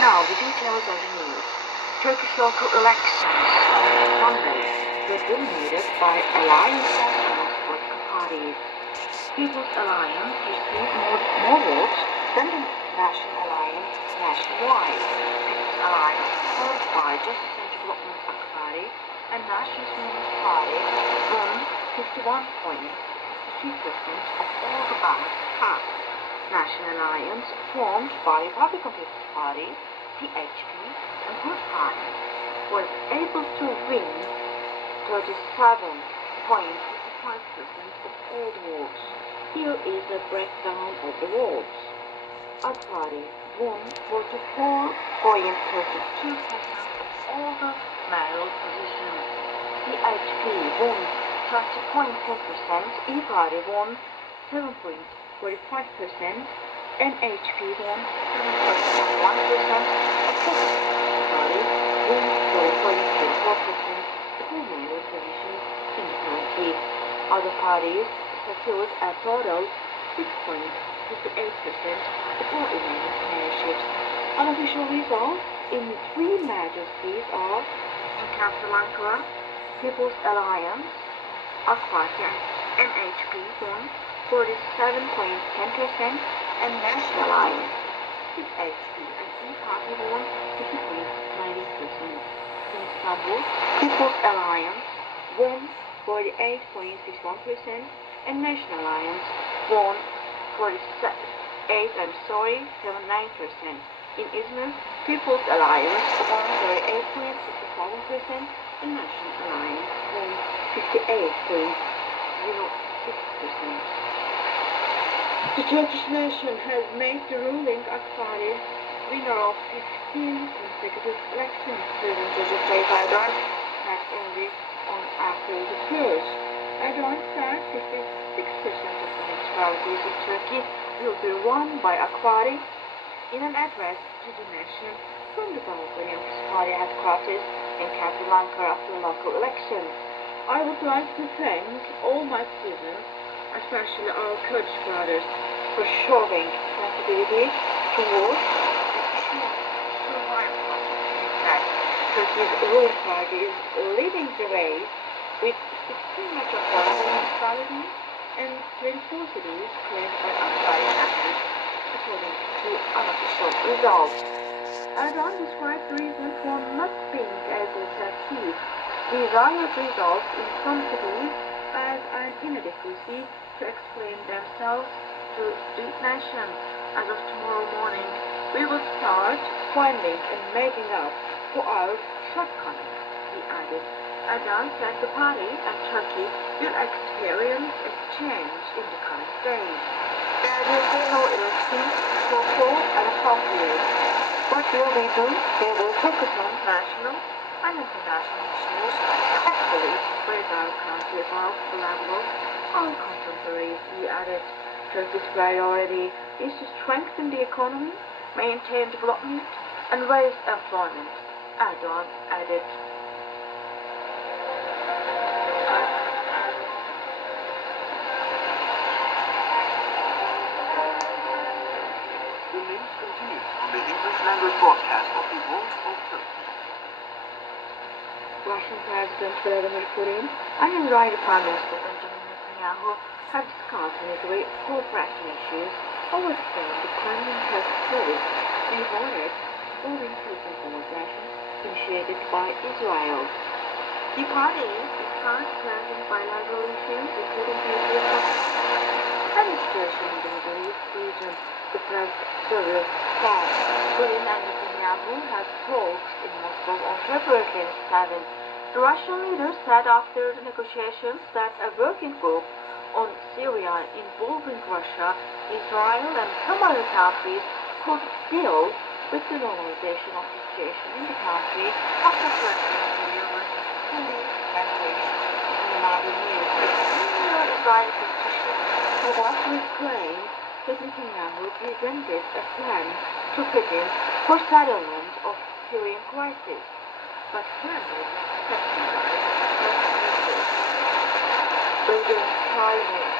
Now the details of the news. Turkish local elections on Sunday were dominated by alliance and political parties. People's Alliance received more votes than the National Alliance nationwide. People's Alliance, followed by Justice and Development Party and Nationalist Movement Party, won 51.63% of all the ballots cast. National Alliance, formed by Republican People's Party, kHP, and Good Party, was able to win 37.55% of all the votes. Here is a breakdown of the votes. Ad Party won 44.32% of all the mayoral positions. kHP won 30.10%, E-Party won 7.45%, NHP won 7.1%, and People's Party won 4.04% of all mayoral positions in the country. Other parties secured a total 6.58% of all remaining mayorships. Unofficial results in the three major cities are in Casablanca, People's Alliance, AK Party, and NHP won 47.10%, and National Alliance, kHP, and E-Party won 50.90%. In Istanbul, People's Alliance won 48.61%, and National Alliance won 79%. In Izmir, People's Alliance won 38.67%, and National Alliance won 58.06%. The Turkish nation has made the ruling AK Party winner of 15 consecutive elections. President Recep Tayyip Erdogan has only on April the 1st. Erdogan said 56% of the municipalities in Turkey will be won by AK Party. In an address to the nation from the balcony of his party headquarters in Casablanca after local elections, I would like to thank all my citizens, especially our Kurdish brothers, for showing sensitivity towards the issue of survival. In fact, Turkey's ruling party is leading the way with 16 metropolitan municipalities and 24 cities claimed by outside nationalists, according to unofficial results. Erdogan described the reason for not being able to achieve desired results in some cities as an inadequacy to explain themselves to the nation. As of tomorrow morning, we will start finding and making up for our shortcomings, he added. Erdogan said the party and Turkey will experience a change in the coming days. There will be no elections for 4.5 years. What will we do? We will focus on national and international issues, especially raise our country above the level of our contemporaries, he added. Turkey's priority is to strengthen the economy, maintain development, and raise employment, Erdogan added. The news continues on the English language broadcast of the Voice of Turkey. Russian President Vladimir Putin and Israeli Prime Minister Benjamin Netanyahu have discussed military cooperation issues over the phone. The Kremlin has praised the ordered foreign prison operations initiated by Israel. The parties discussed planning bilateral issues, including nuclear and the situation in the Middle East region. The press service said Putin and Netanyahu had talks in Moscow on February 27. The Russian leader said after the negotiations that a working group on Syria involving Russia, Israel, and some other countries could deal with the normalization of the situation in the country after President Syria was fully vanquished. In another news, a senior Israeli politician has also claimed that Netanyahu presented a plan to Putin for settlement of Syrian crisis, but Kremlin has denied that. President China